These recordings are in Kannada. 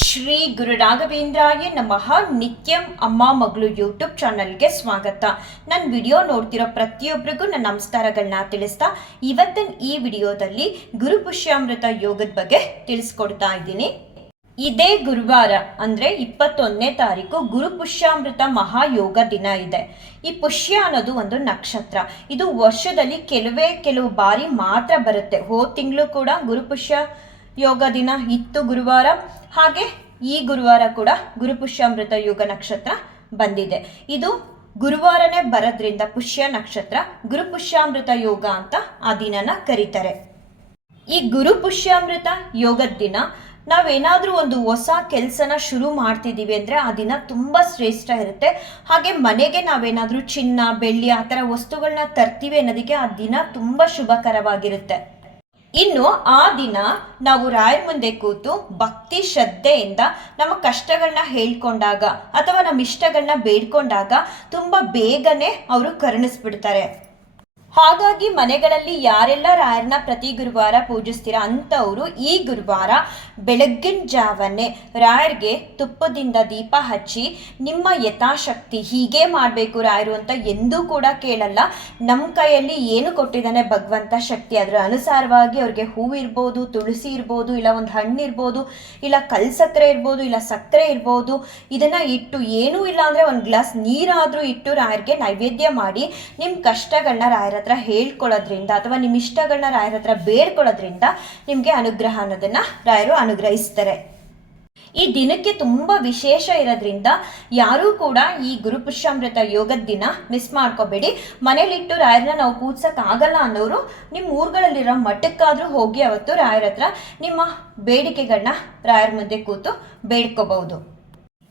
ಶ್ರೀ ಗುರು ರಾಘವೇಂದ್ರಾಯ ನಮಃ. ನಿತ್ಯಂ ಅಮ್ಮ ಮಗಳು ಯೂಟ್ಯೂಬ್ ಚಾನಲ್ಗೆ ಸ್ವಾಗತ. ನನ್ನ ವಿಡಿಯೋ ನೋಡ್ತಿರೋ ಪ್ರತಿಯೊಬ್ಬರಿಗೂ ನನ್ನ ನಮಸ್ಕಾರಗಳನ್ನ ತಿಳಿಸ್ತಾ ಇವತ್ತಿನ ಈ ವಿಡಿಯೋದಲ್ಲಿ ಗುರು ಪುಷ್ಯಾಮೃತ ಯೋಗದ ಬಗ್ಗೆ ತಿಳಿಸ್ಕೊಡ್ತಾ ಇದ್ದೀನಿ. ಇದೇ ಗುರುವಾರ ಅಂದರೆ 21ನೇ ತಾರೀಕು ಗುರು ಪುಷ್ಯಾಮೃತ ಮಹಾಯೋಗ ದಿನ ಇದೆ. ಈ ಪುಷ್ಯ ಅನ್ನೋದು ಒಂದು ನಕ್ಷತ್ರ. ಇದು ವರ್ಷದಲ್ಲಿ ಕೆಲವು ಬಾರಿ ಮಾತ್ರ ಬರುತ್ತೆ. ಹೋದ ತಿಂಗಳು ಕೂಡ ಗುರು ಪುಷ್ಯ ಯೋಗ ದಿನ ಇತ್ತು ಗುರುವಾರ, ಹಾಗೆ ಈ ಗುರುವಾರ ಕೂಡ ಗುರುಪುಷ್ಯಾಮೃತ ಯೋಗ ನಕ್ಷತ್ರ ಬಂದಿದೆ. ಇದು ಗುರುವಾರನೇ ಬರೋದ್ರಿಂದ ಪುಷ್ಯ ನಕ್ಷತ್ರ ಗುರುಪುಷ್ಯಾಮೃತ ಯೋಗ ಅಂತ ಆ ದಿನನ ಕರೀತಾರೆ. ಈ ಗುರುಪುಷ್ಯಾಮೃತ ಯೋಗದ ದಿನ ನಾವೇನಾದರೂ ಒಂದು ಹೊಸ ಕೆಲಸನ ಶುರು ಮಾಡ್ತಿದ್ದೀವಿ ಅಂದರೆ ಆ ದಿನ ತುಂಬ ಶ್ರೇಷ್ಠ ಇರುತ್ತೆ. ಹಾಗೆ ಮನೆಗೆ ನಾವೇನಾದರೂ ಚಿನ್ನ ಬೆಳ್ಳಿ ಆ ಥರ ವಸ್ತುಗಳನ್ನ ತರ್ತೀವಿ ಅನ್ನೋದಕ್ಕೆ ಆ ದಿನ ತುಂಬ ಶುಭಕರವಾಗಿರುತ್ತೆ. ಇನ್ನು ಆ ದಿನ ನಾವು ರಾಯರ ಮುಂದೆ ಕೂತು ಭಕ್ತಿ ಶ್ರದ್ಧೆಯಿಂದ ನಮ್ಮ ಕಷ್ಟಗಳನ್ನ ಹೇಳ್ಕೊಂಡಾಗ ಅಥವಾ ನಮ್ಮ ಇಷ್ಟಗಳನ್ನ ಬೇಡ್ಕೊಂಡಾಗ ತುಂಬ ಬೇಗನೆ ಅವರು ಕರುಣಿಸ್ಬಿಡ್ತಾರೆ. ಹಾಗಾಗಿ ಮನೆಗಳಲ್ಲಿ ಯಾರೆಲ್ಲ ರಾಯರನ್ನ ಪ್ರತಿ ಗುರುವಾರ ಪೂಜಿಸ್ತೀರ ಅಂಥವರು ಈ ಗುರುವಾರ ಬೆಳಗ್ಗಿನ ಜಾವನ್ನೇ ರಾಯರಿಗೆ ತುಪ್ಪದಿಂದ ದೀಪ ಹಚ್ಚಿ ನಿಮ್ಮ ಯಥಾಶಕ್ತಿ ಹೀಗೆ ಮಾಡಬೇಕು ರಾಯರು ಅಂತ ಎಂದೂ ಕೂಡ ಕೇಳಲ್ಲ. ನಮ್ಮ ಕೈಯಲ್ಲಿ ಏನು ಕೊಟ್ಟಿದ್ದಾನೆ ಭಗವಂತ ಶಕ್ತಿ ಅದರ ಅನುಸಾರವಾಗಿ ಅವ್ರಿಗೆ ಹೂವು ಇರ್ಬೋದು, ತುಳಸಿ ಇರ್ಬೋದು, ಇಲ್ಲ ಒಂದು ಹಣ್ಣು ಇರ್ಬೋದು, ಇಲ್ಲ ಕಲ್ಸಕ್ಕರೆ ಇರ್ಬೋದು, ಇಲ್ಲ ಸಕ್ಕರೆ ಇರ್ಬೋದು, ಇದನ್ನು ಇಟ್ಟು ಏನೂ ಇಲ್ಲ ಅಂದರೆ ಒಂದು ಗ್ಲಾಸ್ ನೀರಾದರೂ ಇಟ್ಟು ರಾಯರಿಗೆ ನೈವೇದ್ಯ ಮಾಡಿ ನಿಮ್ಮ ಕಷ್ಟಗಳನ್ನ ರಾಯರ ಹತ್ರ ಹೇಳ್ಕೊಳ್ಳೋದ್ರಿಂದ ಅಥವಾ ನಿಮ್ಮ ಇಷ್ಟಗಳನ್ನ ರಾಯರ ಹತ್ರ ಬೇಡ್ಕೊಳ್ಳೋದ್ರಿಂದ ನಿಮಗೆ ಅನುಗ್ರಹ ಅನ್ನೋದನ್ನ ರಾಯರು ಅನುಗ್ರಹಿಸ್ತಾರೆ. ಈ ದಿನಕ್ಕೆ ತುಂಬ ವಿಶೇಷ ಇರೋದ್ರಿಂದ ಯಾರೂ ಕೂಡ ಈ ಗುರುಪುಷ್ಯಾಮೃತ ಯೋಗದ ದಿನ ಮಿಸ್ ಮಾಡ್ಕೋಬೇಡಿ. ಮನೇಲಿಟ್ಟು ರಾಯರನ್ನ ನಾವು ಪೂಜಿಸೋಕ್ಕಾಗಲ್ಲ ಅನ್ನೋರು ನಿಮ್ಮ ಊರುಗಳಲ್ಲಿರೋ ಮಠಕ್ಕಾದರೂ ಹೋಗಿ ಅವತ್ತು ರಾಯರ ಹತ್ರ ನಿಮ್ಮ ಬೇಡಿಕೆಗಳನ್ನ ರಾಯರ ಮುಂದೆ ಕೂತು ಬೇಡ್ಕೋಬಹುದು.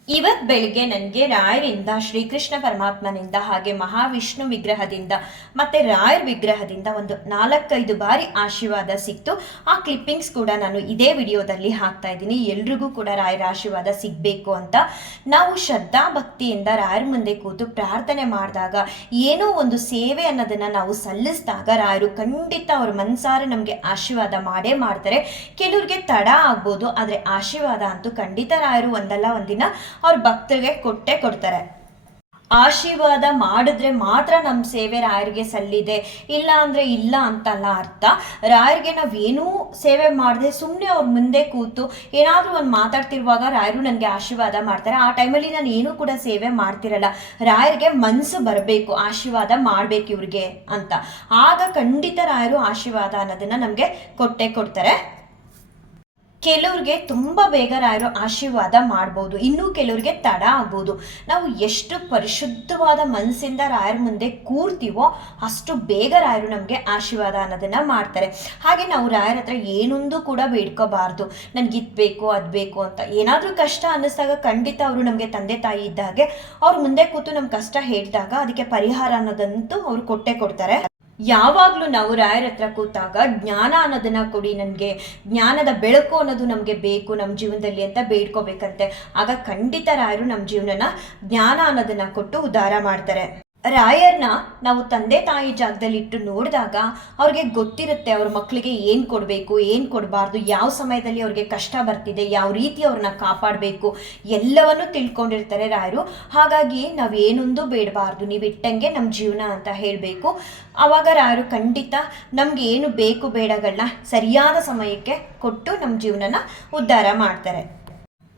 ಇವತ್ತು ಬೆಳಿಗ್ಗೆ ನನಗೆ ರಾಯರಿಂದ ಶ್ರೀಕೃಷ್ಣ ಪರಮಾತ್ಮನಿಂದ ಹಾಗೆ ಮಹಾವಿಷ್ಣು ವಿಗ್ರಹದಿಂದ ಮತ್ತು ರಾಯರ್ ವಿಗ್ರಹದಿಂದ ಒಂದು 4-5 ಬಾರಿ ಆಶೀರ್ವಾದ ಸಿಕ್ತು. ಆ ಕ್ಲಿಪ್ಪಿಂಗ್ಸ್ ಕೂಡ ನಾನು ಇದೇ ವಿಡಿಯೋದಲ್ಲಿ ಹಾಕ್ತಾ ಇದ್ದೀನಿ. ಎಲ್ರಿಗೂ ಕೂಡ ರಾಯರ ಆಶೀರ್ವಾದ ಸಿಗಬೇಕು ಅಂತ ನಾವು ಶ್ರದ್ಧಾ ಭಕ್ತಿಯಿಂದ ರಾಯರ ಮುಂದೆ ಕೂತು ಪ್ರಾರ್ಥನೆ ಮಾಡಿದಾಗ, ಏನೋ ಒಂದು ಸೇವೆ ಅನ್ನೋದನ್ನು ನಾವು ಸಲ್ಲಿಸಿದಾಗ ರಾಯರು ಖಂಡಿತ ಅವ್ರ ಮನಸಾರೆ ನಮಗೆ ಆಶೀರ್ವಾದ ಮಾಡೇ ಮಾಡ್ತಾರೆ. ಕೆಲವ್ರಿಗೆ ತಡ ಆಗ್ಬೋದು, ಆದರೆ ಆಶೀರ್ವಾದ ಅಂತೂ ಖಂಡಿತ ರಾಯರು ಒಂದಲ್ಲ ಒಂದಿನ ಅವ್ರ ಭಕ್ತರಿಗೆ ಕೊಟ್ಟೆ ಕೊಡ್ತಾರೆ. ಆಶೀರ್ವಾದ ಮಾಡಿದ್ರೆ ಮಾತ್ರ ನಮ್ಮ ಸೇವೆ ರಾಯರಿಗೆ ಸಲ್ಲಿದೆ, ಇಲ್ಲ ಅಂದರೆ ಇಲ್ಲ ಅಂತಲ್ಲ ಅರ್ಥ. ರಾಯರಿಗೆ ನಾವೇನೂ ಸೇವೆ ಮಾಡದೆ ಸುಮ್ಮನೆ ಅವ್ರ ಮುಂದೆ ಕೂತು ಏನಾದರೂ ಒಂದು ಮಾತಾಡ್ತಿರುವಾಗ ರಾಯರು ನನಗೆ ಆಶೀರ್ವಾದ ಮಾಡ್ತಾರೆ. ಆ ಟೈಮಲ್ಲಿ ನಾನು ಏನೂ ಕೂಡ ಸೇವೆ ಮಾಡ್ತಿರಲ್ಲ. ರಾಯರಿಗೆ ಮನಸ್ಸು ಬರಬೇಕು, ಆಶೀರ್ವಾದ ಮಾಡಬೇಕು ಇವ್ರಿಗೆ ಅಂತ. ಆಗ ಖಂಡಿತ ರಾಯರು ಆಶೀರ್ವಾದ ಅನ್ನೋದನ್ನು ನಮಗೆ ಕೊಟ್ಟೆ ಕೊಡ್ತಾರೆ. ಕೆಲವ್ರಿಗೆ ತುಂಬ ಬೇಗ ರಾಯರು ಆಶೀರ್ವಾದ ಮಾಡ್ಬೋದು, ಇನ್ನೂ ಕೆಲವ್ರಿಗೆ ತಡ ಆಗ್ಬೋದು. ನಾವು ಎಷ್ಟು ಪರಿಶುದ್ಧವಾದ ಮನಸ್ಸಿಂದ ರಾಯರ ಮುಂದೆ ಕೂರ್ತೀವೋ ಅಷ್ಟು ಬೇಗ ರಾಯರು ನಮಗೆ ಆಶೀರ್ವಾದ ಅನ್ನೋದನ್ನು ಮಾಡ್ತಾರೆ. ಹಾಗೆ ನಾವು ರಾಯರ ಹತ್ರ ಏನೊಂದು ಕೂಡ ಬೇಡ್ಕೋಬಾರ್ದು, ನನಗಿದು ಬೇಕು ಅದು ಬೇಕು ಅಂತ. ಏನಾದರೂ ಕಷ್ಟ ಅನ್ನಿಸ್ದಾಗ ಖಂಡಿತ ಅವರು ನಮಗೆ ತಂದೆ ತಾಯಿ ಇದ್ದಾಗೆ ಅವ್ರ ಮುಂದೆ ಕೂತು ನಮ್ಮ ಕಷ್ಟ ಹೇಳಿದಾಗ ಅದಕ್ಕೆ ಪರಿಹಾರ ಅನ್ನೋದಂತೂ ಅವರು ಕೊಟ್ಟೆ ಕೊಡ್ತಾರೆ. ಯಾವಾಗಲೂ ನಾವು ರಾಯರ ಹತ್ರ ಕೂತಾಗ ಜ್ಞಾನ ಅನ್ನೋದನ್ನ ಕೊಡಿ, ನನಗೆ ಜ್ಞಾನದ ಬೆಳಕು ಅನ್ನೋದು ನಮಗೆ ಬೇಕು ನಮ್ಮ ಜೀವನದಲ್ಲಿ ಅಂತ ಬೇಡ್ಕೋಬೇಕಂತೆ. ಆಗ ಖಂಡಿತ ರಾಯರು ನಮ್ಮ ಜೀವನನ ಜ್ಞಾನ ಅನ್ನೋದನ್ನ ಕೊಟ್ಟು ಉದ್ಧಾರ ಮಾಡ್ತಾರೆ. ರಾಯರ್ನ ನಾವು ತಂದೆ ತಾಯಿ ಜಾಗದಲ್ಲಿ ಇಟ್ಟು ನೋಡಿದಾಗ ಅವ್ರಿಗೆ ಗೊತ್ತಿರುತ್ತೆ ಅವ್ರ ಮಕ್ಕಳಿಗೆ ಏನು ಕೊಡಬೇಕು, ಏನು ಕೊಡಬಾರ್ದು, ಯಾವ ಸಮಯದಲ್ಲಿ ಅವ್ರಿಗೆ ಕಷ್ಟ ಬರ್ತಿದೆ, ಯಾವ ರೀತಿ ಅವ್ರನ್ನ ಕಾಪಾಡಬೇಕು ಎಲ್ಲವನ್ನೂ ತಿಳ್ಕೊಂಡಿರ್ತಾರೆ ರಾಯರು. ಹಾಗಾಗಿ ನಾವು ಏನೊಂದು ಬೇಡಬಾರ್ದು, ನೀವು ಇಟ್ಟಂಗೆ ನಮ್ಮ ಜೀವನ ಅಂತ ಹೇಳಬೇಕು. ಆವಾಗ ರಾಯರು ಖಂಡಿತ ನಮ್ಗೆ ಏನು ಬೇಕು ಬೇಡಗಳನ್ನ ಸರಿಯಾದ ಸಮಯಕ್ಕೆ ಕೊಟ್ಟು ನಮ್ಮ ಜೀವನನ ಉದ್ಧಾರ ಮಾಡ್ತಾರೆ.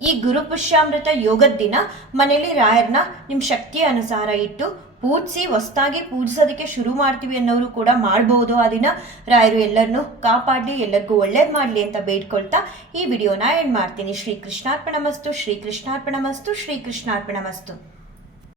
ಈ ಗುರುಪುಷ್ಯಾಮೃತ ಯೋಗದ ದಿನ ಮನೇಲಿ ರಾಯರನ್ನ ನಿಮ್ಮ ಶಕ್ತಿಯ ಅನುಸಾರ ಇಟ್ಟು ಪೂಜಿಸಿ ಹೊಸದಾಗಿ ಪೂಜಿಸೋದಕ್ಕೆ ಶುರು ಮಾಡ್ತೀವಿ ಅನ್ನೋರು ಕೂಡ ಮಾಡ್ಬೋದು. ಆ ದಿನ ರಾಯರು ಎಲ್ಲರನ್ನೂ ಕಾಪಾಡಲಿ, ಎಲ್ಲರಿಗೂ ಒಳ್ಳೇದು ಮಾಡಲಿ ಅಂತ ಬೇಡ್ಕೊಳ್ತಾ ಈ ವಿಡಿಯೋನ ಎಂಡ್ ಮಾಡ್ತೀನಿ. ಶ್ರೀ ಕೃಷ್ಣಾರ್ಪಣಮಸ್ತು, ಶ್ರೀ ಕೃಷ್ಣಾರ್ಪಣಮಸ್ತು, ಶ್ರೀ ಕೃಷ್ಣಾರ್ಪಣಮಸ್ತು.